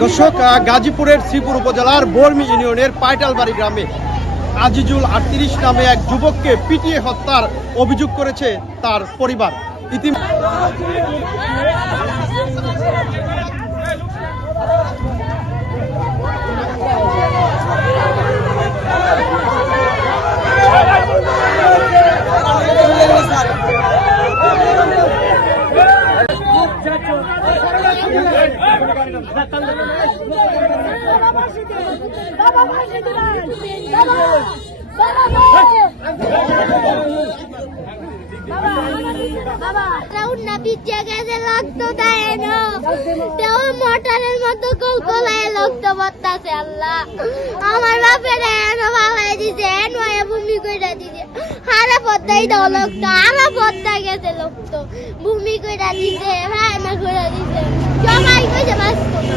দর্শক, গাজীপুরের শ্রীপুর উপজেলার বর্মি ইউনিয়নের পাইটালবাড়ি গ্রামে আজিজুল 38 নামে এক যুবককে পিটিয়ে হত্যার অভিযোগ করেছে তার পরিবার। মোটরের মতো কলকলায় রক্ত পড়তাছে। আল্লাহ আমার বাপের ভালাই দিছে, ভূমি কইরা দিছে, হারা পদ্মাই দাও রক্ত, আমার পদ্মা গেছে রক্ত, ভূমি কইরা দিছে, ভাই না কইরা দিছে, জমাই কইছে বাঁচতো না।